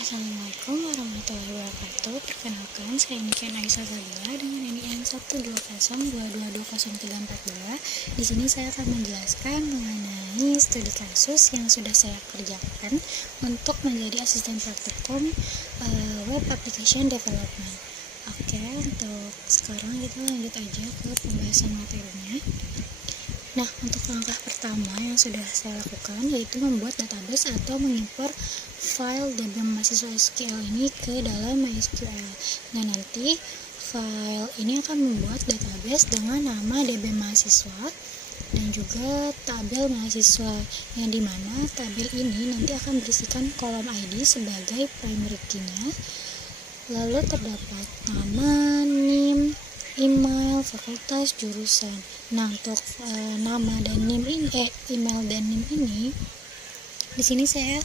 Assalamualaikum warahmatullahi wabarakatuh. Perkenalkan, saya Niken Aisyah Zabila dengan NIM 12022020342. Di sini saya akan menjelaskan mengenai studi kasus yang sudah saya kerjakan untuk menjadi asisten praktikum web application development. Oke, untuk sekarang kita lanjut aja ke pembahasan materinya. Nah, untuk langkah pertama yang sudah saya lakukan yaitu membuat database atau mengimpor file DB mahasiswa SQL ini ke dalam MySQL. Nah, nanti file ini akan membuat database dengan nama DB mahasiswa dan juga tabel mahasiswa, yang dimana tabel ini nanti akan berisikan kolom ID sebagai primary key-nya. Lalu terdapat nama, NIM, email, fakultas, jurusan. Nah, untuk nama dan NIM ini, email dan NIM ini, di sini saya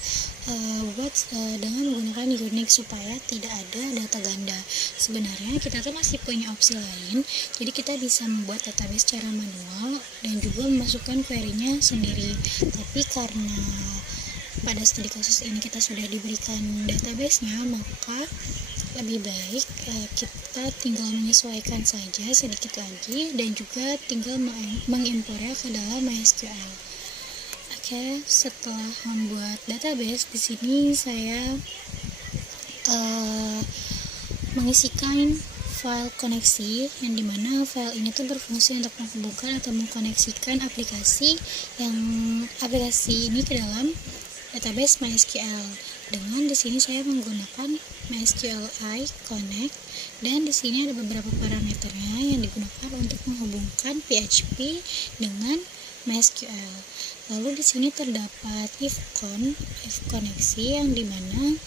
buat dengan menggunakan unique supaya tidak ada data ganda. Sebenarnya kita tuh masih punya opsi lain, jadi kita bisa membuat database secara manual dan juga memasukkan query-nya sendiri. Tapi karena pada studi kasus ini kita sudah diberikan database-nya, maka lebih baik kita tinggal menyesuaikan saja sedikit lagi dan juga tinggal mengimpornya ke dalam MySQL. Oke, setelah membuat database, di sini saya mengisikan file koneksi, yang dimana file ini tuh berfungsi untuk menghubungkan atau mengkoneksikan aplikasi ini ke dalam database MySQL. Dengan di sini saya menggunakan MySQLi Connect, dan di sini ada beberapa parameternya yang digunakan untuk menghubungkan PHP dengan MySQL. Lalu di sini terdapat if koneksi, yang dimana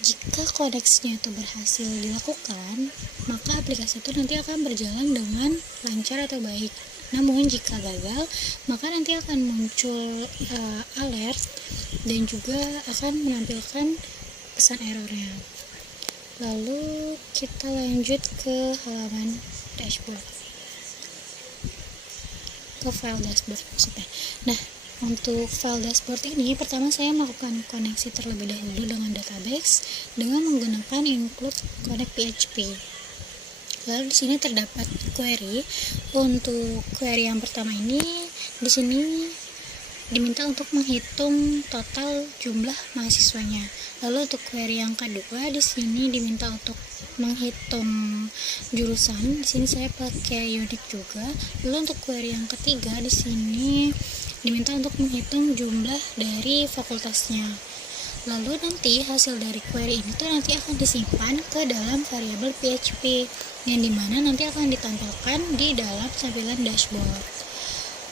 jika koneksinya itu berhasil dilakukan, maka aplikasi itu nanti akan berjalan dengan lancar atau baik. Namun jika gagal, maka nanti akan muncul alert dan juga akan menampilkan pesan errornya. Lalu kita lanjut ke halaman dashboard, ke file dashboard maksudnya. Nah, untuk file dashboard ini, pertama saya melakukan koneksi terlebih dahulu dengan database dengan menggunakan include connect PHP. Lalu di sini terdapat query. Untuk query yang pertama ini, di sini diminta untuk menghitung total jumlah mahasiswanya. Lalu untuk query yang kedua, di sini diminta untuk menghitung jurusan. Di sini saya pakai unique juga. Lalu untuk query yang ketiga, di sini diminta untuk menghitung jumlah dari fakultasnya. Lalu nanti hasil dari query ini tuh nanti akan disimpan ke dalam variabel PHP, yang dimana nanti akan ditampilkan di dalam tampilan dashboard.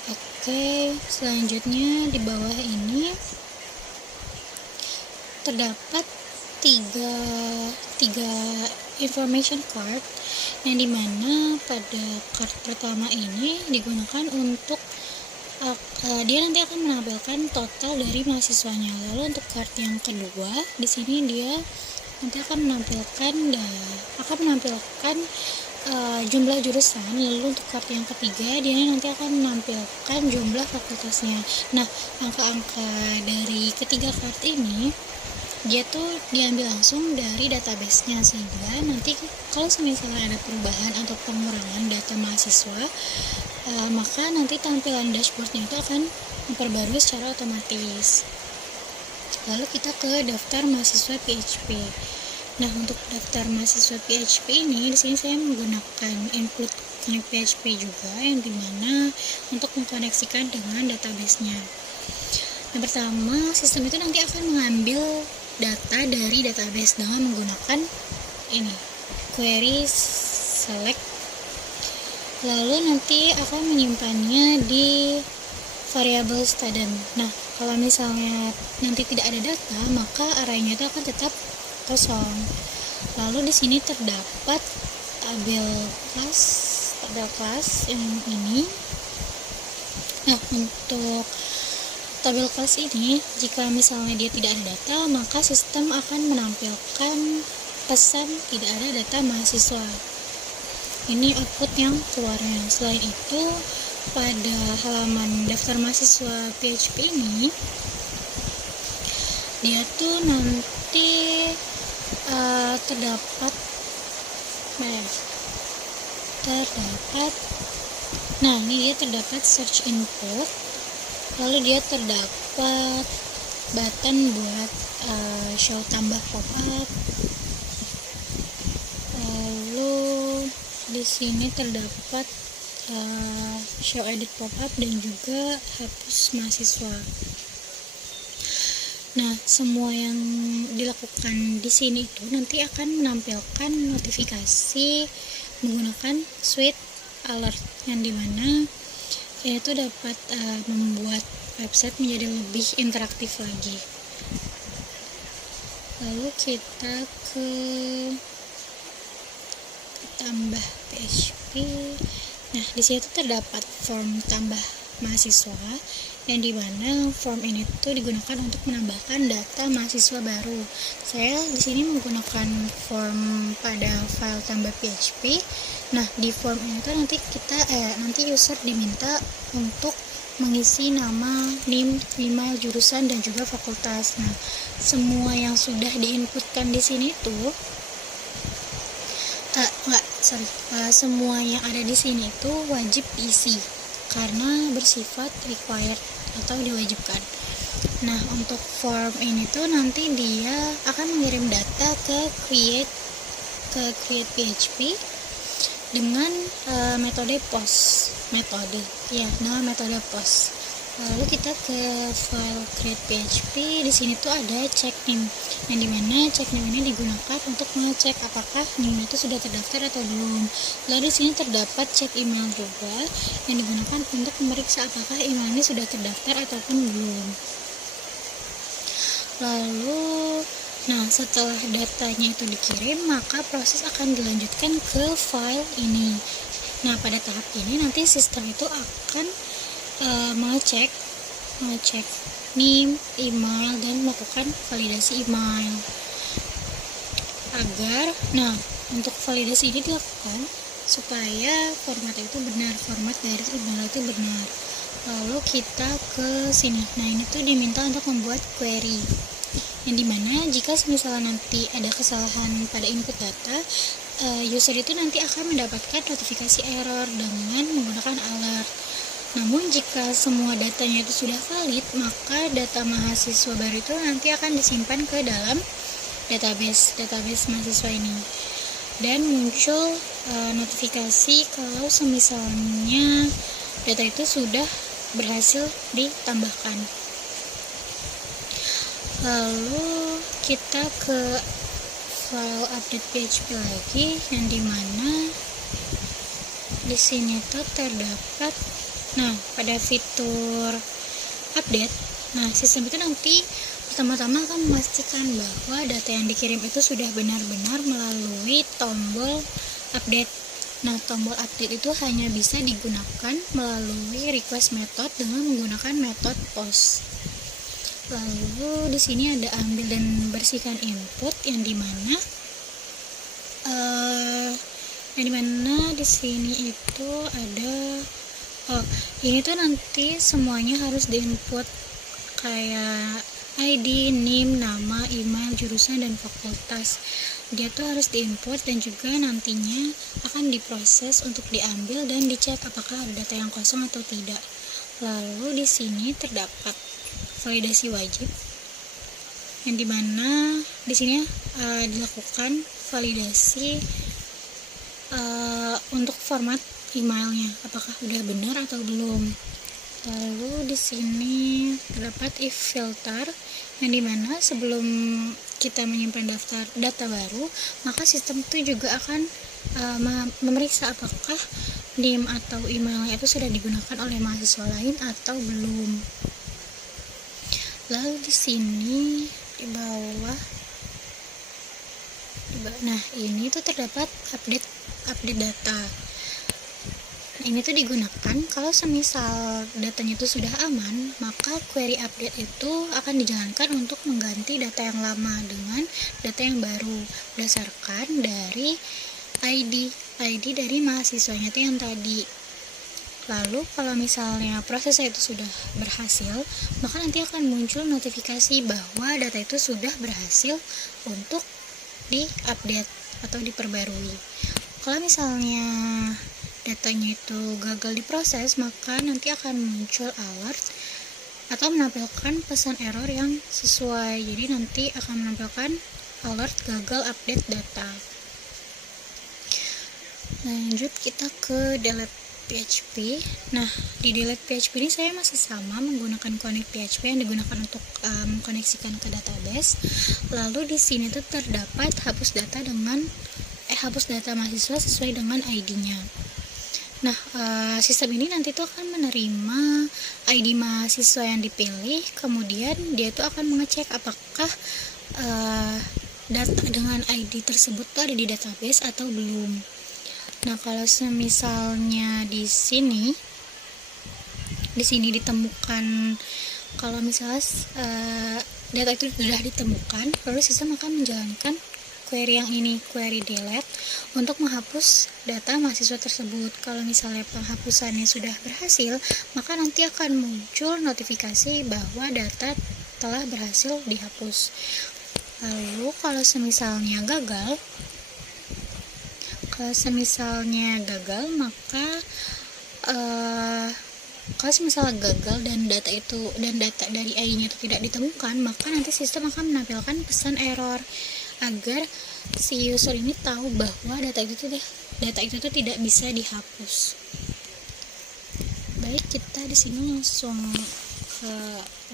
Oke, selanjutnya di bawah ini terdapat tiga information card, yang dimana pada card pertama ini digunakan untuk dia nanti akan menampilkan total dari mahasiswanya. Lalu untuk card yang kedua, di sini dia nanti akan menampilkan jumlah jurusan. Lalu untuk card yang ketiga, dia nanti akan menampilkan jumlah fakultasnya. Nah, angka-angka dari ketiga card ini dia tuh diambil langsung dari database-nya, sehingga nanti kalau misalnya ada perubahan atau pengurangan data mahasiswa, maka nanti tampilan dashboardnya itu akan memperbarui secara otomatis. Lalu kita ke daftar mahasiswa PHP. Nah, untuk daftar mahasiswa PHP ini, di sini saya menggunakan include connect PHP juga, yang dimana untuk mengkoneksikan dengan database-nya. Yang pertama, sistem itu nanti akan mengambil data dari database dengan menggunakan ini query select, lalu nanti akan menyimpannya di variabel student. Nah, kalau misalnya nanti tidak ada data, maka arraynya itu akan tetap kosong. Lalu di sini terdapat tabel kelas yang ini. Nah, untuk tabel kelas ini, jika misalnya dia tidak ada data, maka sistem akan menampilkan pesan tidak ada data mahasiswa. Ini output yang keluarnya. Selain itu, pada halaman daftar mahasiswa PHP ini dia tuh nanti terdapat nah ini dia terdapat search input, lalu dia terdapat button buat show tambah pop up, lalu di sini terdapat show edit pop up dan juga hapus mahasiswa. Nah, semua yang dilakukan di sini itu nanti akan menampilkan notifikasi menggunakan suite alert, yang dimana itu dapat membuat website menjadi lebih interaktif lagi. Lalu kita ke tambah PHP. Nah, di sini terdapat form tambah mahasiswa, yang dimana form ini tuh digunakan untuk menambahkan data mahasiswa baru. Saya di sini menggunakan form pada file tambah PHP. Nah, di form ini tuh nanti user diminta untuk mengisi nama, NIM, email, jurusan dan juga fakultas. Nah, semua yang sudah diinputkan di sini tuh semua yang ada di sini itu wajib diisi karena bersifat required atau diwajibkan. Nah, untuk form ini tuh nanti dia akan mengirim data ke create PHP dengan metode post. Nama metode post. Lalu kita ke file create PHP. Di sini tuh ada check name, yang dimana check name ini digunakan untuk mengecek apakah name itu sudah terdaftar atau belum. Lalu di sini terdapat check email juga, yang digunakan untuk memeriksa apakah email ini sudah terdaftar ataupun belum. Lalu, nah setelah datanya itu dikirim, maka proses akan dilanjutkan ke file ini. Nah, pada tahap ini nanti sistem itu akan mengecek NIM, email, dan melakukan validasi email untuk validasi ini dilakukan supaya format dari email itu benar. Lalu kita ke sini. Nah, ini tuh diminta untuk membuat query, yang dimana jika misalnya nanti ada kesalahan pada input data, user itu nanti akan mendapatkan notifikasi error dengan menggunakan alert. Namun jika semua datanya itu sudah valid, maka data mahasiswa baru itu nanti akan disimpan ke dalam database mahasiswa ini, dan muncul notifikasi kalau semisalnya data itu sudah berhasil ditambahkan. Lalu kita ke file update PHP lagi, yang dimana di sini tuh terdapat pada fitur update. Nah, sistem itu nanti pertama-tama akan memastikan bahwa data yang dikirim itu sudah benar-benar melalui tombol update. Nah, tombol update itu hanya bisa digunakan melalui request method dengan menggunakan metode post. Lalu di sini ada ambil dan bersihkan input, yang dimana di sini itu ada ini tuh nanti semuanya harus diinput, kayak ID, NIM, nama, email, jurusan, dan fakultas. Dia tuh harus diinput dan juga nantinya akan diproses untuk diambil dan dicek apakah ada data yang kosong atau tidak. Lalu di sini terdapat validasi wajib, yang dimana di sini dilakukan validasi untuk format emailnya, apakah udah benar atau belum. Lalu di sini terdapat if filter, yang dimana sebelum kita menyimpan data baru, maka sistem itu juga akan memeriksa apakah NIM atau emailnya itu sudah digunakan oleh mahasiswa lain atau belum. Lalu di sini di bawah, nah ini tuh terdapat update data. Ini tuh digunakan kalau semisal datanya itu sudah aman, maka query update itu akan dijalankan untuk mengganti data yang lama dengan data yang baru berdasarkan dari ID dari mahasiswanya itu yang tadi. Lalu kalau misalnya prosesnya itu sudah berhasil, maka nanti akan muncul notifikasi bahwa data itu sudah berhasil untuk diupdate atau diperbarui. Kalau misalnya datanya itu gagal diproses, maka nanti akan muncul alert atau menampilkan pesan error yang sesuai. Jadi nanti akan menampilkan alert gagal update data. Lanjut kita ke delete PHP. Nah, di delete PHP ini saya masih sama menggunakan connect PHP yang digunakan untuk mengkoneksikan ke database. Lalu di sini tuh terdapat hapus data mahasiswa sesuai dengan ID-nya. Nah, sistem ini nanti tuh akan menerima ID mahasiswa yang dipilih, kemudian dia tuh akan mengecek apakah data dengan ID tersebut tuh ada di database atau belum. Nah, kalau misalnya di sini ditemukan, kalau misalnya data itu sudah ditemukan, lalu sistem akan menjalankan query yang ini, query delete, untuk menghapus data mahasiswa tersebut. Kalau misalnya penghapusannya sudah berhasil, maka nanti akan muncul notifikasi bahwa data telah berhasil dihapus. Lalu kalau semisalnya gagal, maka kalau misalnya gagal dan data dari ID-nya itu tidak ditemukan, maka nanti sistem akan menampilkan pesan error agar si user ini tahu bahwa data itu tidak bisa dihapus. Baik, kita di sini langsung ke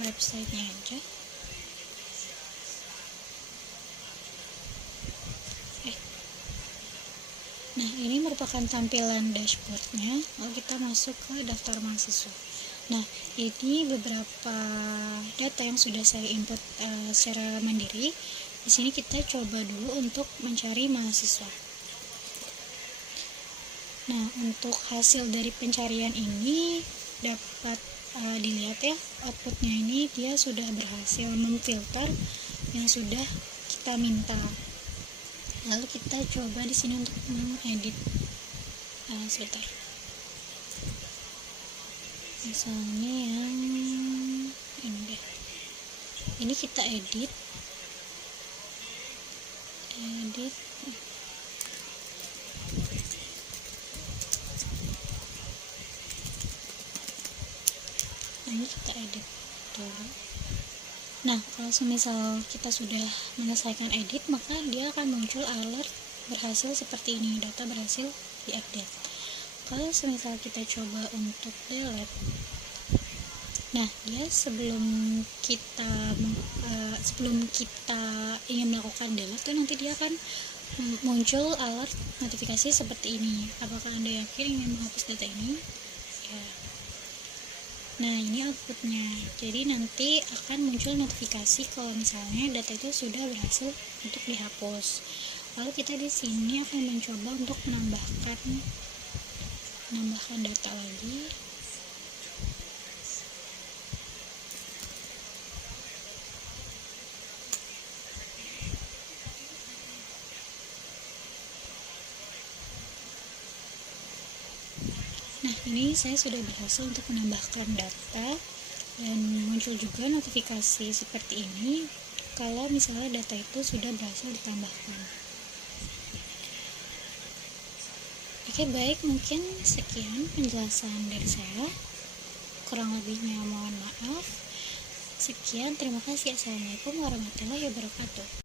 websitenya aja. Nah, ini merupakan tampilan dashboardnya. Lalu kita masuk ke daftar mahasiswa. Nah, ini beberapa data yang sudah saya input secara mandiri. Di sini kita coba dulu untuk mencari mahasiswa. Nah, untuk hasil dari pencarian ini dapat dilihat ya, outputnya ini dia sudah berhasil memfilter yang sudah kita minta. Lalu kita coba di sini untuk mengedit sebentar. Misalnya yang ini deh. Ini kita edit. Nah, ini kita edit dulu. Nah, kalau semisal kita sudah menyelesaikan edit, maka dia akan muncul alert berhasil seperti ini, data berhasil diupdate. Kalau semisal kita coba untuk delete, nah dia sebelum kita ingin melakukan delete tuh nanti dia akan muncul alert notifikasi seperti ini. Apakah Anda yakin ingin menghapus data ini? Ya. Nah, ini outputnya. Jadi nanti akan muncul notifikasi kalau misalnya data itu sudah berhasil untuk dihapus. Lalu kita di sini akan mencoba untuk menambahkan data lagi. Nah, ini saya sudah berhasil untuk menambahkan data dan muncul juga notifikasi seperti ini kalau misalnya data itu sudah berhasil ditambahkan. Oke, baik, mungkin sekian penjelasan dari saya. Kurang lebihnya mohon maaf. Sekian, terima kasih. Assalamualaikum warahmatullahi wabarakatuh.